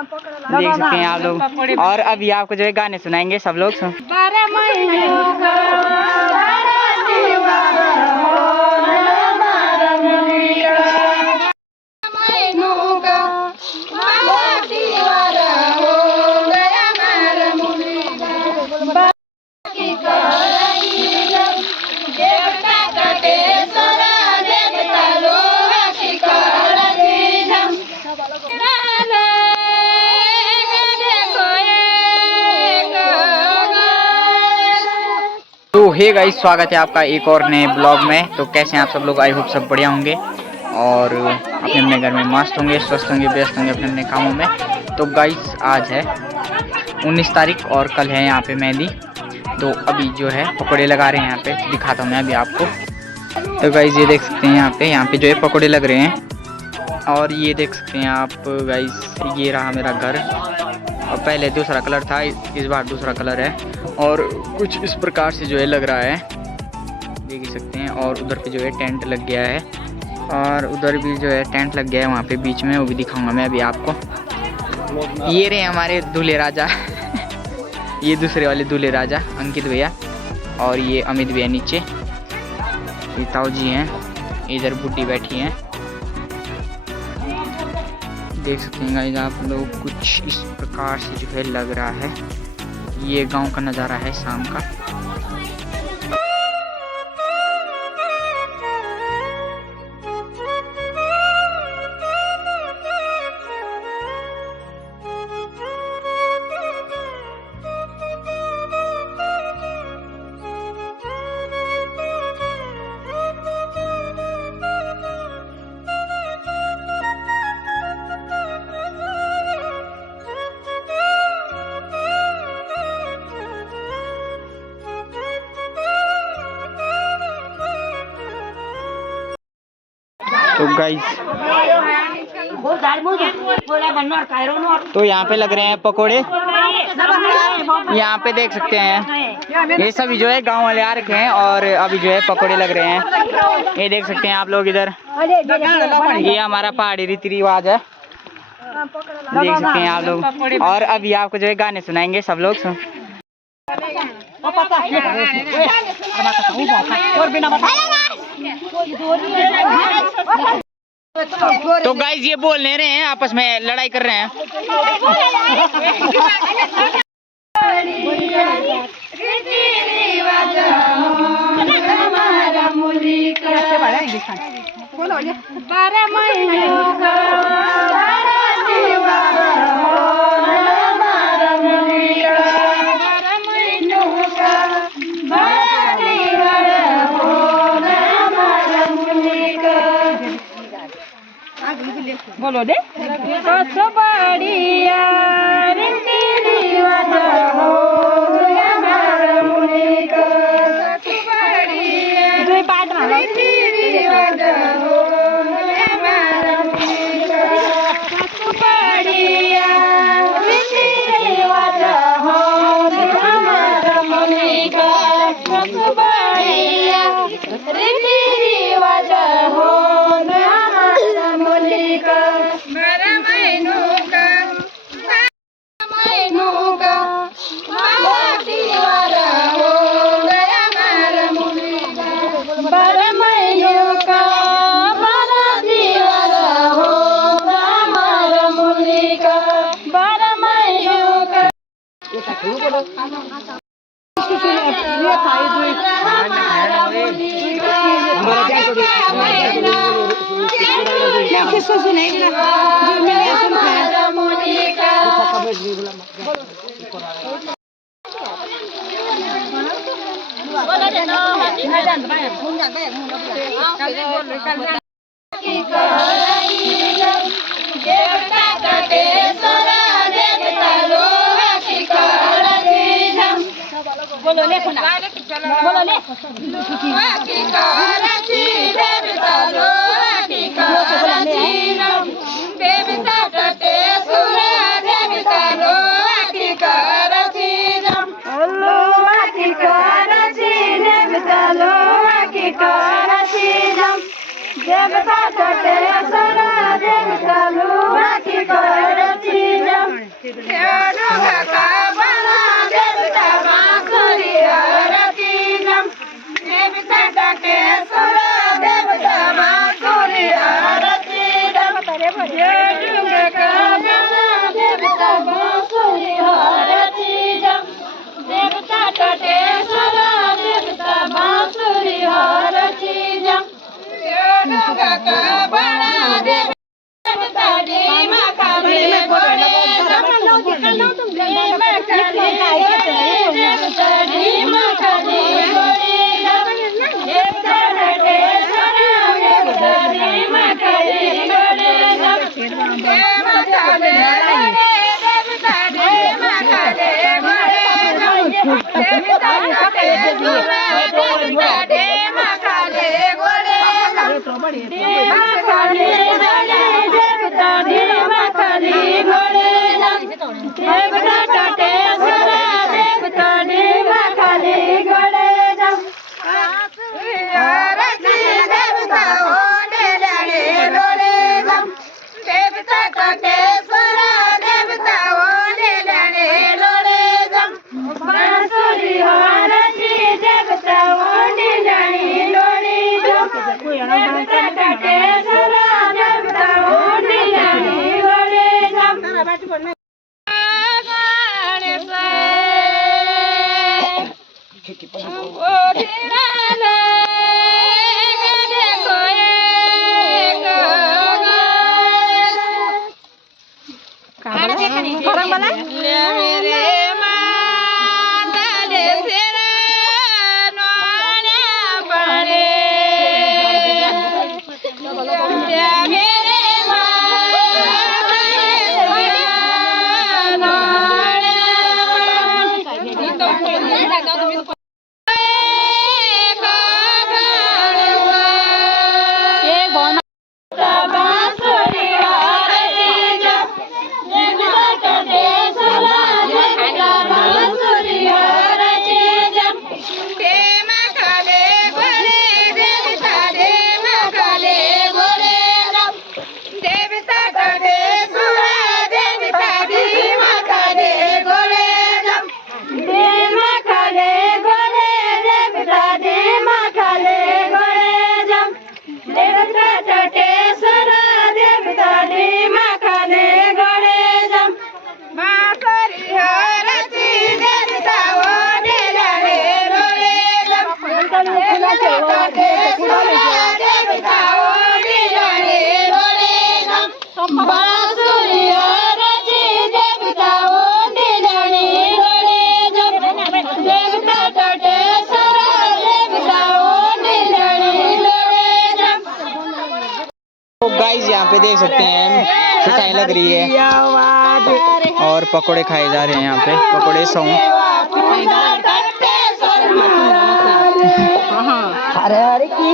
देख सकते हैं आप लोग। और अभी आपको जो है गाने सुनाएंगे, सब लोग सुन। तो हे गाइस, स्वागत है आपका एक और नए ब्लॉग में। तो कैसे हैं आप सब लोग? आई होप सब बढ़िया होंगे और अपने अपने घर में मस्त होंगे, स्वस्थ होंगे, व्यस्त होंगे अपने अपने कामों में। तो गाइस आज है 19 तारीख और कल है यहाँ पे मेहंदी। तो अभी जो है पकौड़े लगा रहे हैं यहाँ पे, दिखाता हूँ मैं अभी आपको। तो गाइस ये देख सकते हैं यहाँ पे जो है पकौड़े लग रहे हैं। और ये देख सकते हैं आप गाइस, ये रहा मेरा घर। और पहले दूसरा कलर था, इस बार दूसरा कलर है और कुछ इस प्रकार से जो है लग रहा है, देख ही सकते हैं। और उधर पे जो है टेंट लग गया है और उधर भी जो है टेंट लग गया है वहाँ पे बीच में, वो भी दिखाऊंगा मैं अभी आपको। ये रहे हमारे दूल्हे राजा ये दूसरे वाले दूल्हे राजा अंकित भैया, और ये अमित भैया नीचे, ये ताऊ जी हैं, इधर बुड्ढी बैठी हैं। देख सकते हैं गाइस आप लोग, कुछ इस प्रकार से जो है लग रहा है। ये गांव का नज़ारा है शाम का। तो गाइस तो यहाँ पे लग रहे हैं पकोड़े, यहाँ पे देख सकते हैं ये सभी जो है गांव वाले आ रखे हैं और अभी जो है पकोड़े लग रहे हैं। ये देख सकते हैं आप लोग इधर, ये हमारा पहाड़ी रीति रिवाज है, देख सकते हैं आप लोग। और अभी आपको जो है गाने सुनाएंगे, सब लोग सुन। तो गाइस ये बोल नहीं रहे हैं, आपस में लड़ाई कर रहे हैं। बोलो दे बढ़िया किसको सुनेगा जो मैंने सुनाया। बोलो ले बोलो ले देवता गाइस यहाँ पे देख सकते हैं मिठाई लग रही है और पकोड़े खाए जा रहे हैं। यहाँ पे पकोड़े सौ हरे हरे की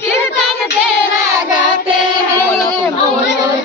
कीर्तन तेरा गाते हैं।